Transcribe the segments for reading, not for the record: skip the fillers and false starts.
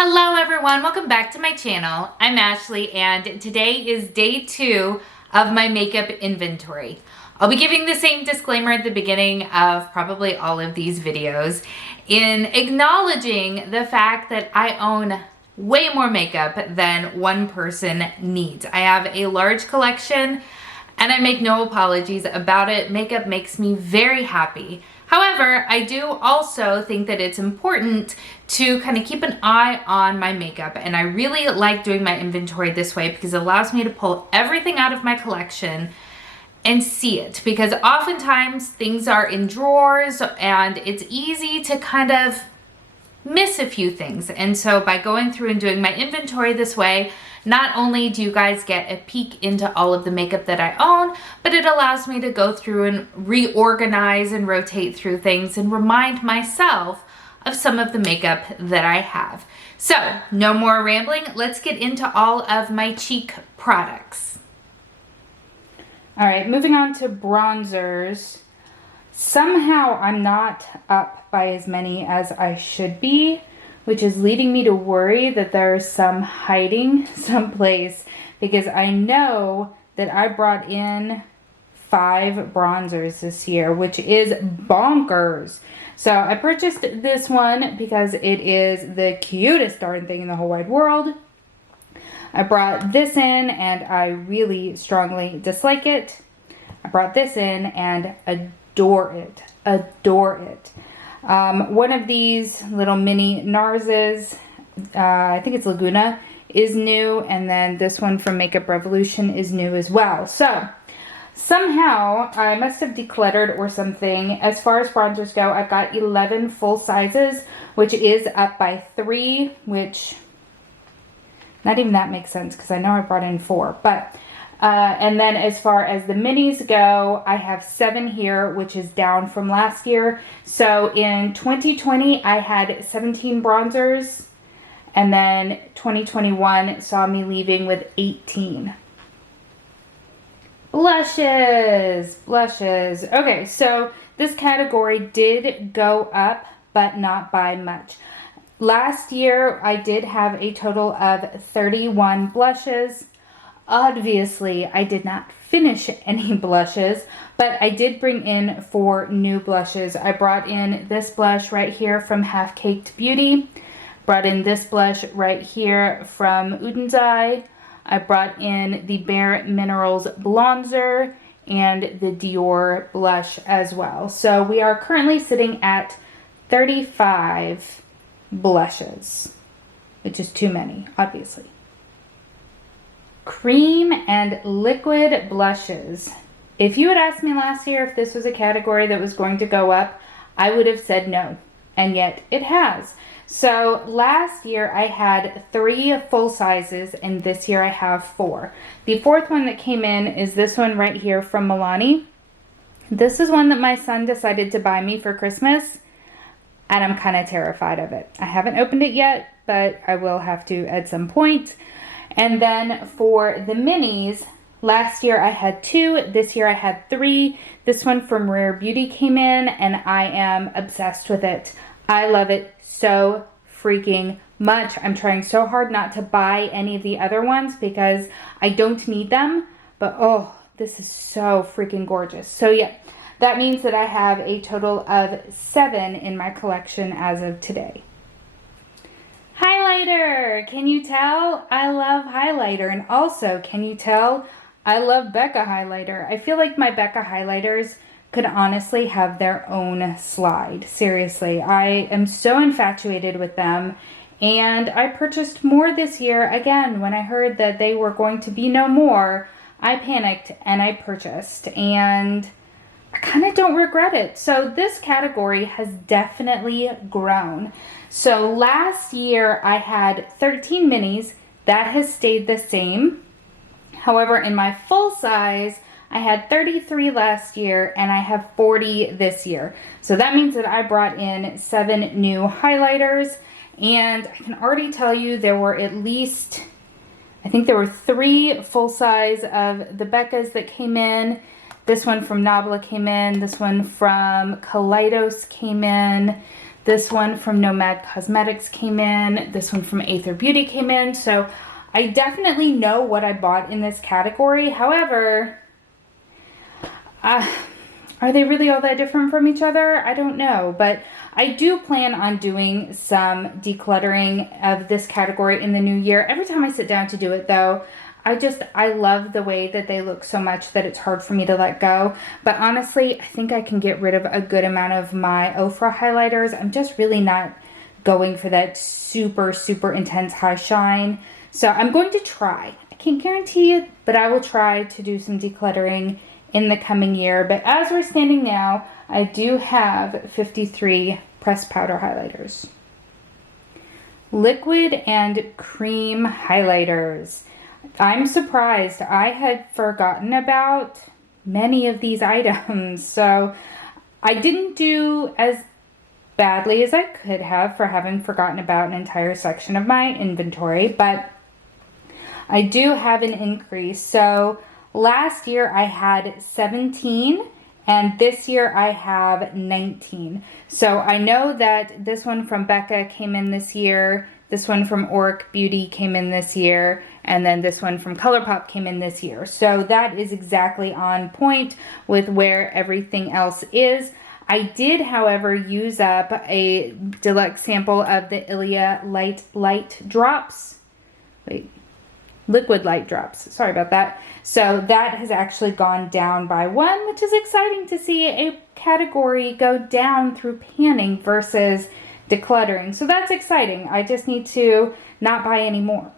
Hello everyone, welcome back to my channel. I'm Ashley and today is day 2 of my makeup inventory. I'll be giving the same disclaimer at the beginning of probably all of these videos in acknowledging the fact that I own way more makeup than one person needs. I have a large collection and I make no apologies about it. Makeup makes me very happy. However, I do also think that it's important to kind of keep an eye on my makeup, and I really like doing my inventory this way because it allows me to pull everything out of my collection and see it, because oftentimes things are in drawers and it's easy to kind of miss a few things. And so by going through and doing my inventory this way, not only do you guys get a peek into all of the makeup that I own, but it allows me to go through and reorganize and rotate through things and remind myself of some of the makeup that I have. So no more rambling, let's get into all of my cheek products. All right, moving on to bronzers. Somehow I'm not up by as many as I should be, which is leading me to worry that there's some hiding someplace, because I know that I brought in 5 bronzers this year, which is bonkers. So I purchased this one because it is the cutest darn thing in the whole wide world. I brought this in and I really strongly dislike it. I brought this in and adore it. Adore it. One of these little mini NARS's, I think it's Laguna, is new, and then this one from Makeup Revolution is new as well. So somehow I must have decluttered or something. As far as bronzers go, I've got 11 full sizes, which is up by 3, which not even that makes sense because I know I brought in 4, but and then as far as the minis go, I have 7 here, which is down from last year. So in 2020, I had 17 bronzers, and then 2021 saw me leaving with 18. Blushes, blushes. Okay, so this category did go up, but not by much. Last year, I did have a total of 31 blushes. Obviously, I did not finish any blushes, but I did bring in 4 new blushes. I brought in this blush right here from Half Caked Beauty. Brought in this blush right here from Uden's Eye. I brought in the Bare Minerals Bronzer and the Dior blush as well. So we are currently sitting at 35 blushes, which is too many, obviously. Cream and liquid blushes. If you had asked me last year if this was a category that was going to go up, I would have said no, and yet it has. So last year I had 3 full sizes, and this year I have 4. The 4th one that came in is this one right here from Milani. This is one that my son decided to buy me for Christmas, and I'm kind of terrified of it. I haven't opened it yet, but I will have to at some point. And then for the minis, last year I had 2, this year I had 3. This one from Rare Beauty came in, and I am obsessed with it. I love it so freaking much. I'm trying so hard not to buy any of the other ones because I don't need them, but oh, this is so freaking gorgeous. So yeah, that means that I have a total of 7 in my collection as of today. Highlighter! Can you tell? I love highlighter. And also, can you tell? I love Becca highlighter. I feel like my Becca highlighters could honestly have their own slide. Seriously, I am so infatuated with them. And I purchased more this year. Again, when I heard that they were going to be no more, I panicked and I purchased. And I kind of don't regret it. So this category has definitely grown. So last year I had 13 minis. That has stayed the same. However, in my full size, I had 33 last year and I have 40 this year. So that means that I brought in 7 new highlighters, and I can already tell you there were at least, I think there were 3 full size of the Beccas that came in. This one from Nabla came in. This one from Kaleidos came in. This one from Nomad Cosmetics came in. This one from Aether Beauty came in. So I definitely know what I bought in this category. However, are they really all that different from each other? I don't know, but I do plan on doing some decluttering of this category in the new year. Every time I sit down to do it though, I love the way that they look so much that it's hard for me to let go. But honestly, I think I can get rid of a good amount of my Ofra highlighters. I'm just really not going for that super, super intense high shine. So I'm going to try. I can't guarantee it, but I will try to do some decluttering in the coming year. But as we're standing now, I do have 53 pressed powder highlighters. Liquid and cream highlighters. I'm surprised. I had forgotten about many of these items. So I didn't do as badly as I could have for having forgotten about an entire section of my inventory, but I do have an increase. So last year I had 17 and this year I have 19. So I know that this one from Becca came in this year, this one from Auric Beauty came in this year, and then this one from ColourPop came in this year. So that is exactly on point with where everything else is. I did, however, use up a deluxe sample of the Ilia Light Drops. Liquid Light Drops. Sorry about that. So that has actually gone down by 1, which is exciting to see a category go down through panning versus decluttering. So that's exciting. I just need to not buy any more.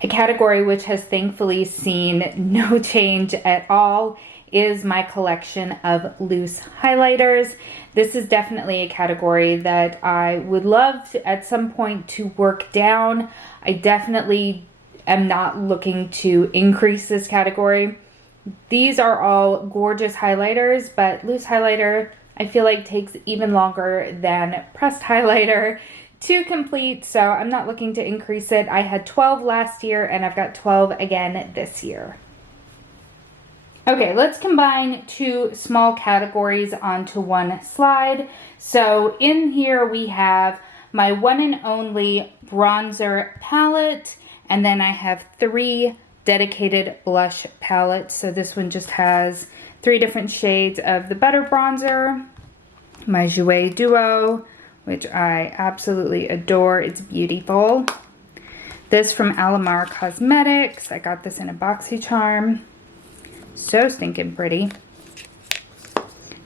A category which has thankfully seen no change at all is my collection of loose highlighters. This is definitely a category that I would love to, at some point, to work down. I definitely am not looking to increase this category. These are all gorgeous highlighters, but loose highlighter I feel like takes even longer than pressed highlighter to complete, so I'm not looking to increase it. I had 12 last year and I've got 12 again this year. Okay, let's combine 2 small categories onto one slide. So in here we have my one and only bronzer palette, and then I have 3 dedicated blush palettes. So this one just has 3 different shades of the Butter Bronzer, my Jouer Duo, which I absolutely adore. It's beautiful. This from Alamar Cosmetics. I got this in a BoxyCharm. So stinking pretty.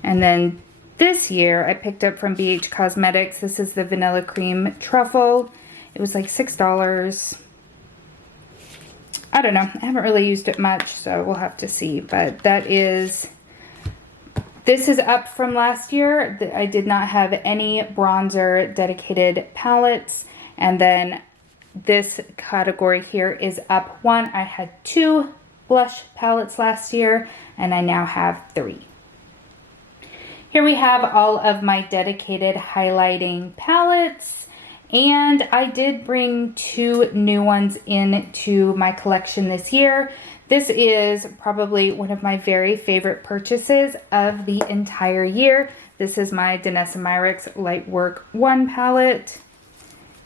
And then this year I picked up from BH Cosmetics. This is the Vanilla Cream Truffle. It was like $6. I don't know. I haven't really used it much, so we'll have to see. But that is... This is up from last year. I did not have any bronzer dedicated palettes. And then this category here is up 1. I had 2 blush palettes last year, and I now have 3. Here we have all of my dedicated highlighting palettes. And I did bring 2 new ones into my collection this year. This is probably one of my very favorite purchases of the entire year. This is my Danessa Myricks Lightwork 1 palette.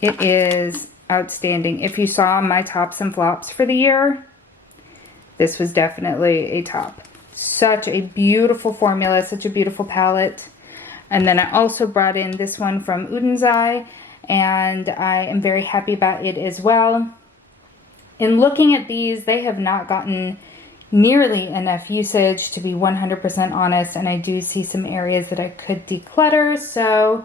It is outstanding. If you saw my tops and flops for the year, this was definitely a top. Such a beautiful formula, such a beautiful palette. And then I also brought in this one from Udenzai, and I am very happy about it as well. In looking at these, they have not gotten nearly enough usage, to be 100% honest, and I do see some areas that I could declutter, so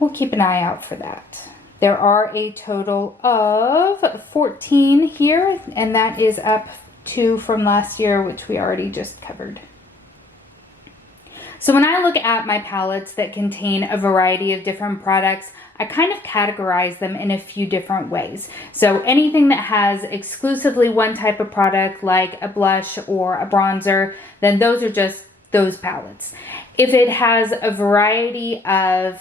we'll keep an eye out for that. There are a total of 14 here, and that is up 2 from last year, which we already just covered. So when I look at my palettes that contain a variety of different products, I kind of categorize them in a few different ways. So anything that has exclusively one type of product, like a blush or a bronzer, then those are just those palettes. If it has a variety of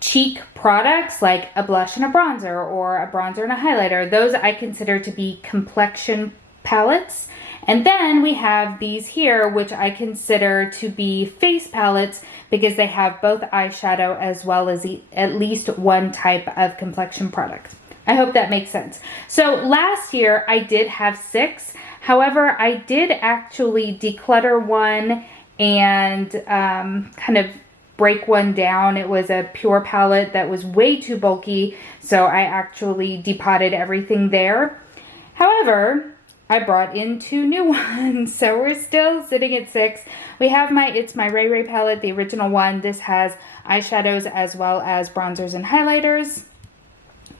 cheek products, like a blush and a bronzer, or a bronzer and a highlighter, those I consider to be complexion palettes. And then we have these here, which I consider to be face palettes because they have both eyeshadow as well as at least one type of complexion product. I hope that makes sense. So last year I did have 6. However, I did actually declutter one and kind of break one down. It was a pure palette that was way too bulky, so I actually depotted everything there. However, I brought in 2 new ones, so we're still sitting at 6. We have it's my Ray Ray palette, the original one. This has eyeshadows as well as bronzers and highlighters.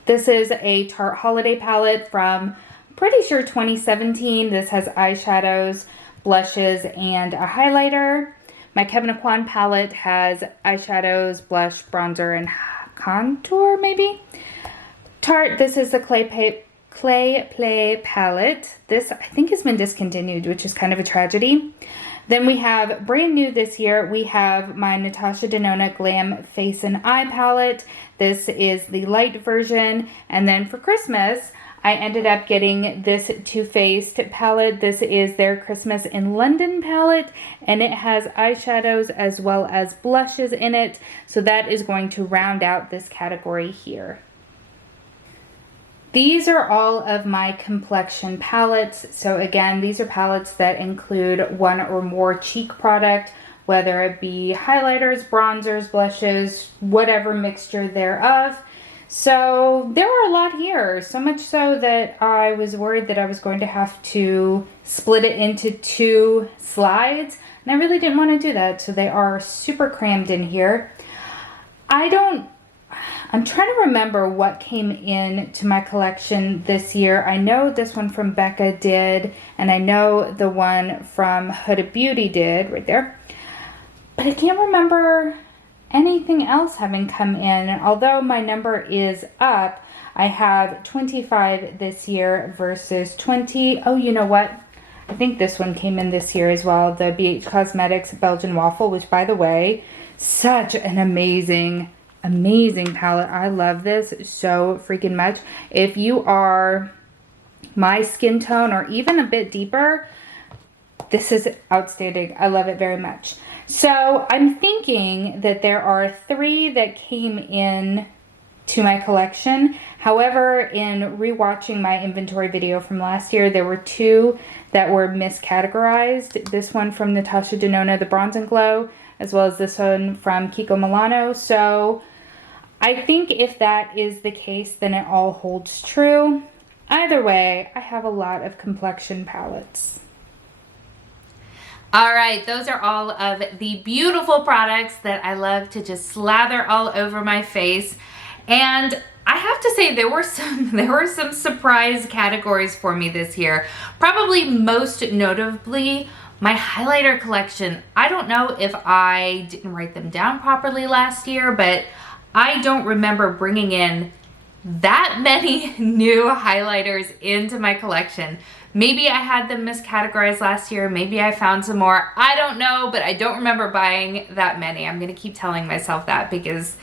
This is a Tarte Holiday palette from, pretty sure, 2017. This has eyeshadows, blushes, and a highlighter. My Kevyn Aucoin palette has eyeshadows, blush, bronzer, and contour, maybe. Tarte, this is the Clay Play palette. This, I think, has been discontinued, which is kind of a tragedy. Then we have, brand new this year, we have my Natasha Denona Glam Face and Eye palette. This is the light version. And then for Christmas, I ended up getting this Too Faced palette. This is their Christmas in London palette, and it has eyeshadows as well as blushes in it. So that is going to round out this category here. These are all of my complexion palettes. So again, these are palettes that include one or more cheek product, whether it be highlighters, bronzers, blushes, whatever mixture thereof. So there were a lot here, so much so that I was worried that I was going to have to split it into 2 slides, and I really didn't want to do that, so they are super crammed in here. I'm trying to remember what came in to my collection this year. I know this one from Becca did, and I know the one from Huda Beauty did, right there. But I can't remember anything else having come in. Although my number is up, I have 25 this year versus 20. Oh, you know what? I think this one came in this year as well. The BH Cosmetics Belgian Waffle, which, by the way, such an amazing palette. I love this so freaking much. If you are my skin tone or even a bit deeper, this is outstanding. I love it very much. So I'm thinking that there are 3 that came in to my collection. However, in rewatching my inventory video from last year, there were 2 that were miscategorized. This one from Natasha Denona, the Bronze and Glow, as well as this one from Kiko Milano. So I think if that is the case, then it all holds true. Either way, I have a lot of complexion palettes. All right, those are all of the beautiful products that I love to just slather all over my face. And I have to say there were some surprise categories for me this year. Probably most notably my highlighter collection. I don't know if I didn't write them down properly last year, but I don't remember bringing in that many new highlighters into my collection. Maybe I had them miscategorized last year. Maybe I found some more. I don't know, but I don't remember buying that many. I'm going to keep telling myself that because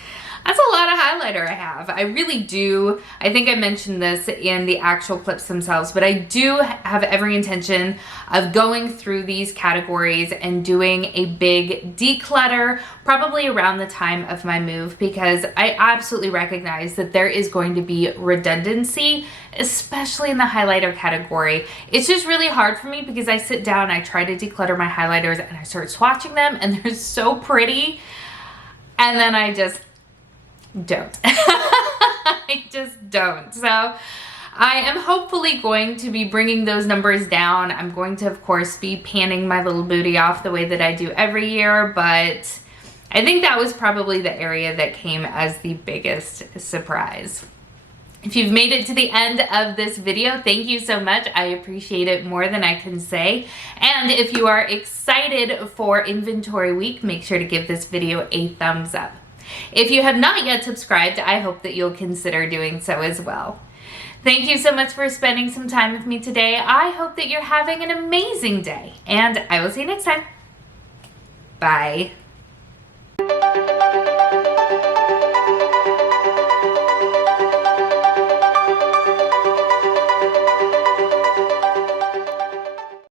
that's a lot of highlighter I have. I really do. I think I mentioned this in the actual clips themselves, but I do have every intention of going through these categories and doing a big declutter probably around the time of my move, because I absolutely recognize that there is going to be redundancy, especially in the highlighter category. It's just really hard for me because I sit down, I try to declutter my highlighters, and I start swatching them, and they're so pretty, and then I just don't. I just don't. So I am hopefully going to be bringing those numbers down. I'm going to, of course, be panning my little booty off the way that I do every year, but I think that was probably the area that came as the biggest surprise. If you've made it to the end of this video, thank you so much. I appreciate it more than I can say. And if you are excited for Inventory Week, make sure to give this video a thumbs up. If you have not yet subscribed, I hope that you'll consider doing so as well. Thank you so much for spending some time with me today. I hope that you're having an amazing day, and I will see you next time. Bye.